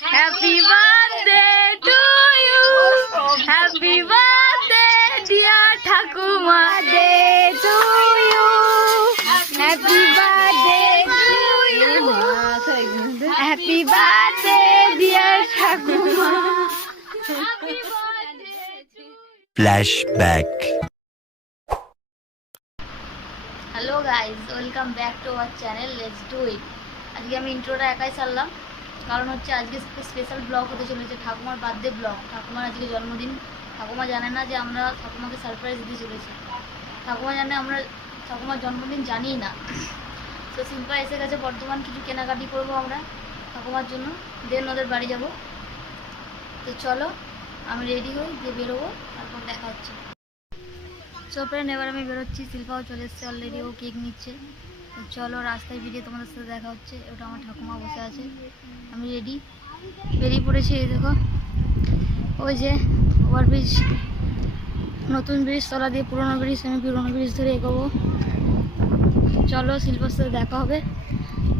Happy birthday to you, happy birthday dear ঠাকুমা দে to you, happy birthday to you, happy birthday dear ঠাকুমা। Flashback. Hello guys, welcome back to our channel let's do it. আজকে আমি ইন্ট্রোটা একাই সারলাম, কারণ হচ্ছে আজকে স্পেশাল ব্লগ হতে চলেছে, ঠাকুমার বার্থডে ব্লগ। ঠাকুমার আজকে জন্মদিন। ঠাকুমা জানে না যে আমরা ঠাকুমাকে সারপ্রাইজ দিতে চলেছি। ঠাকুমা জানে আমরা ঠাকুমার জন্মদিন জানি না। তো সিম্পা এসে গেছে বর্তমান, কিছু কেনাকাটি করবো আমরা ঠাকুমার জন্য, দেন ওদের বাড়ি যাব। তো চলো আমি রেডি হই, দিয়ে বেরোবো, তারপর দেখা হচ্ছে। সো ফ্রেন্ড, এবার আমি বেরোচ্ছি। শিল্পাও চলে এসছে অলরেডি, ও কেক নিচ্ছে। তো চলো রাস্তায় ভিডিও তোমাদের সাথে দেখা হচ্ছে। ওটা আমার ঠাকুমা বসে আছে, আমি রেডি, বেরিয়ে পড়েছি। এই দেখো, ওই যে ওভারব্রিজ, নতুন ব্রিজ তলা দিয়ে পুরোনো ব্রিজ, আমি পুরোনো ব্রিজ ধরে এগোবো। চলো শিল্পার সাথে দেখা হবে,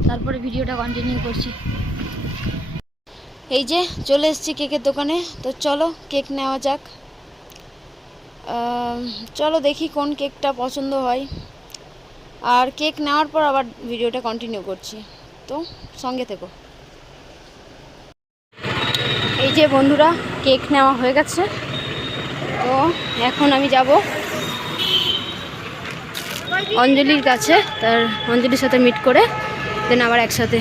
তারপরে ভিডিওটা কন্টিনিউ করছি। এই যে চলে এসেছি কেকের দোকানে। তো চলো কেক নেওয়া যাক। চলো দেখি কোন কেকটা পছন্দ হয়, আর কেক নেওয়ার পর আবার ভিডিওটা কন্টিনিউ করছি, তো সঙ্গে থেকো। এই যে বন্ধুরা, কেক নেওয়া হয়ে গেছে। তো এখন আমি যাব অঞ্জলির কাছে, তার অঞ্জলির সাথে মিট করে দেন আবার একসাথে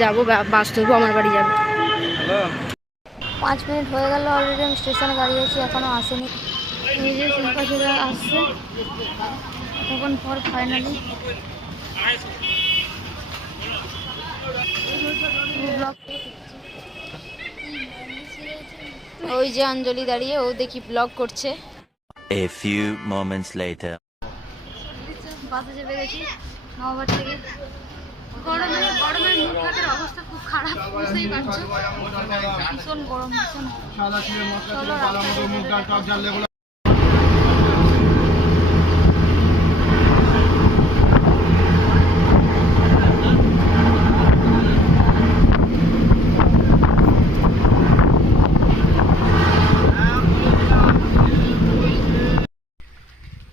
যাব, বাস ধরবো, আমার বাড়ি যাব। 5 মিনিট হয়ে গেল অলরেডি, আমি স্টেশনে দাঁড়িয়েছি, এখনও আসেনি। এই যে শিল্পা চলে আসছে তখন পর ফাইনালি। ওই যে অঞ্জলি দাঁড়িয়ে, ও দেখি ব্লগ করছে। A few moments later. বাসে চেপে গেছি নওগাঁ থেকে। গরমের মুখঘাটের অবস্থা খুব খারাপ, বুঝতেই পারছো, ভীষণ গরম, ভীষণ। চলো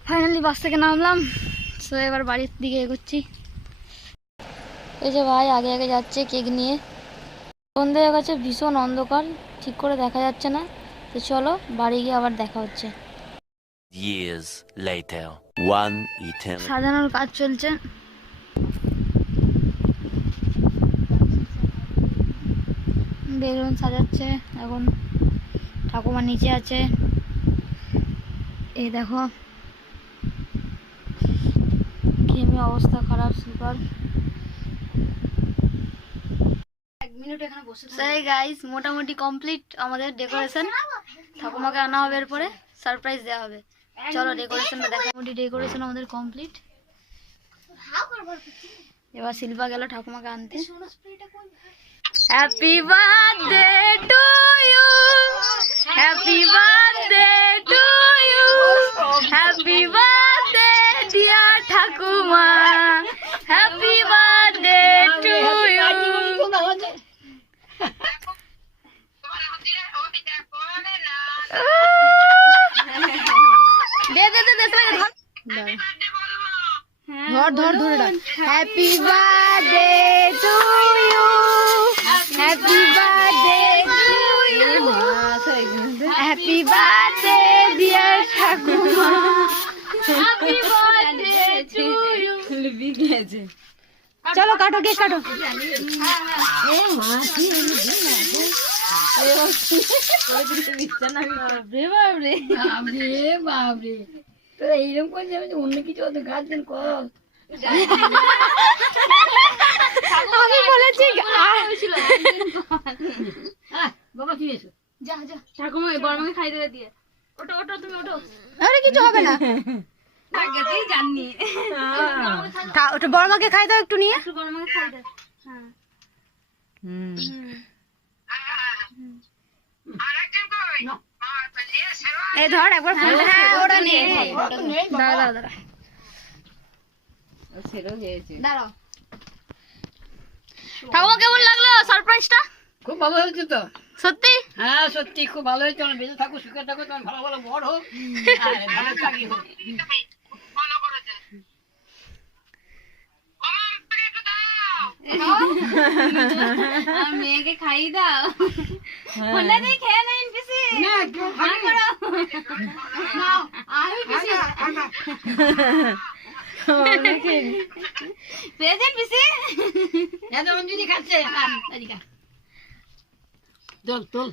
ফাইনালি বাস থেকে নামলাম। সো এবার বাড়ির দিকে এগোচ্ছি। এই যে ভাই আগে আগে যাচ্ছে কেক নিয়ে। সন্ধ্যে হয়ে গেছে, ভীষণ অন্ধকার, ঠিক করে দেখা যাচ্ছে না। তো চলো বাড়ি গিয়ে আবার দেখা হচ্ছে। Years later. One eternal. সাজানোর কাজ চলছে। বেলুন সাজাচ্ছে এখন, ঠাকুমা নিচে আছে। এই দেখো ঘেমে অবস্থা খারাপ সুপার। গাইস মোটামুটি কমপ্লিট আমাদের ডেকোরেশন। ঠাকুমাকে আনা হবে, এরপরে সারপ্রাইজ দেওয়া হবে। চলো ডেকোরেশনটা দেখা। মোটামুটি ডেকোরেশন আমাদের কমপ্লিট। এবার শিল্পা গেল ঠাকুমাকে আনতে। Happy birthday to you, happy birthday to you, happy birthday dear thakuma, happy birthday to you. ধর happy birthday to you, happy birthday to you, happy birthday dear thakuma, happy birthday to you. চলো কাটো, cake কাটো। বাবরে তো এইরকম করছি, আমি অন্য কিছু হতো গার্জেন কর। আমি বলেছি বাবা কি এসো, যা যা ঠাকুমা বড়মাকে খাই দেবে দিয়ে। ওটো ওটো তুমি ওটো, আরে কিছু হবে না, আগেতেই জাননি। ওটা বড়মাকে খাই দাও, একটু নিয়ে একটু বড়মাকে খাই দাও। হ্যাঁ এই ধর একবার ফোন। হ্যাঁ ওটা নিয়ে দাঁড়া দাঁড়া দাঁড়াও। ঠাকুমা কেমন লাগলো সারপ্রাইজটা? খুব ভালো হয়েছে তো। সত্যি? হ্যাঁ সত্যি খুব ভালো হয়েছে। অনেক বেঁচে থাকো, সুখে থাকো, তোমার ভালো ভালো বড় হোক আর ভালো চাকরি হোক। আর মেয়েকে খাইয়ে দাও। ফোনটা দিয়ে খেয়ে নিন পিসি। না কেউ খাবে না। নাও, আমি পিসি। পেয়েছে পিসি? এত অঞ্জলি খাচ্ছে। এদিকে আয়। তোল তোল।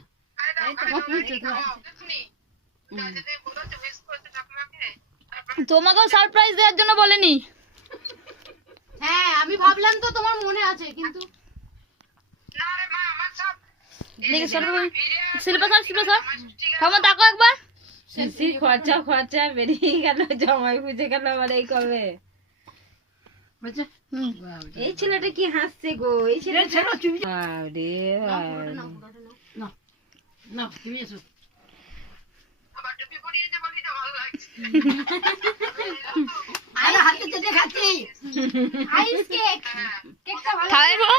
তোমাকেও সারপ্রাইজ দেওয়ার জন্য বলেনি। হ্যাঁ আমি ভাবলাম তো তোমার মনে আছে কিন্তু দেখে শিল্পা স্যার ঠাকুমা তাকো একবার। বেশি খরচা খরচা বেরিয়ে গেল, জমাই বুঝে গেল আবার এই কবে। হয়েছে? হুম। এই ছেলেটা কি হাসছে গো, এই ছেলে এই ছেলে চুপি যা। বাবারে বাবা। না না তুমি এসো। আরে হাতে চেটে খাচ্ছি। আইস কেক কেকটা ভালো খাইবো?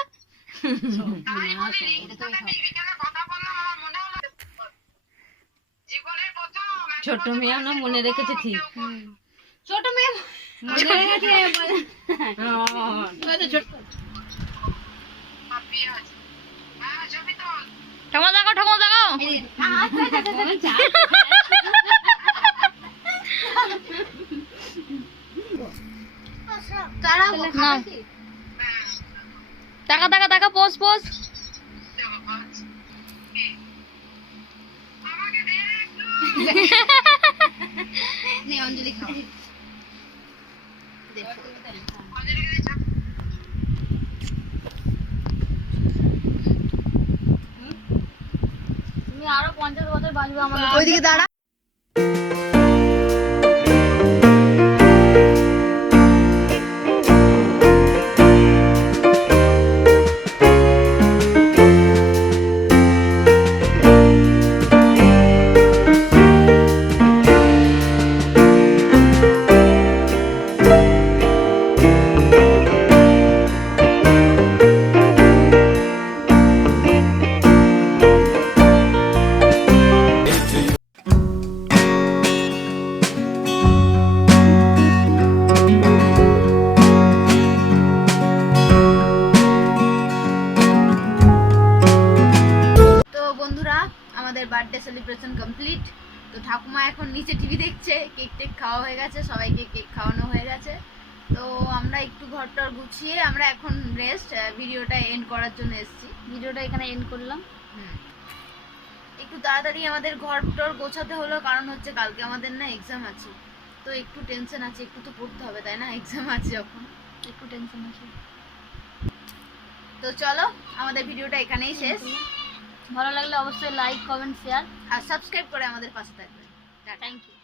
ছোট মেয়ে আমরা মনে রেখেছে ঠিক। ছোট মেয়ে মনে রেখেছে এই যে ছোট্ট। ঠাকুমা তাকাও, ঠাকুমা তাকাও। তারা নাও। টাকা টাকা টাকা পোজ পোজ। নে অঞ্জলি খাও তুমি আরো 50 বছর বাঁচবে আমাদের। ওইদিকে দাঁড়া তো বন্ধুরা আমাদের বার্থডে সেলিব্রেশন কমপ্লিট। তো ঠাকুমা এখন নিচে টিভি দেখছে, কেক টেক খাওয়া হয়ে গেছে, সবাইকে কেক খাওয়ানো হয়ে গেছে। তো আমরা একটু ঘরটার গুছিয়ে আমরা এখন রেস্ট, ভিডিওটা এন্ড করার জন্য এসেছি। ভিডিওটা এখানে এন্ড করলাম। একটু তাড়াতাড়ি আমাদের ঘরটার গোছাতে হলো, কারণ হচ্ছে কালকে আমাদের না এক্সাম আছে। তো একটু টেনশন আছে, একটু তো পড়তে হবে তাই না, এক্সাম আছে যখন। একটু টেনশন আছে। তো চলো আমাদের ভিডিওটা এখানেই শেষ। ভালো লাগলে অবশ্যই লাইক কমেন্ট শেয়ার। আর সাবস্ক্রাইব করে আমাদের পাশে থাকবেন। Thank you.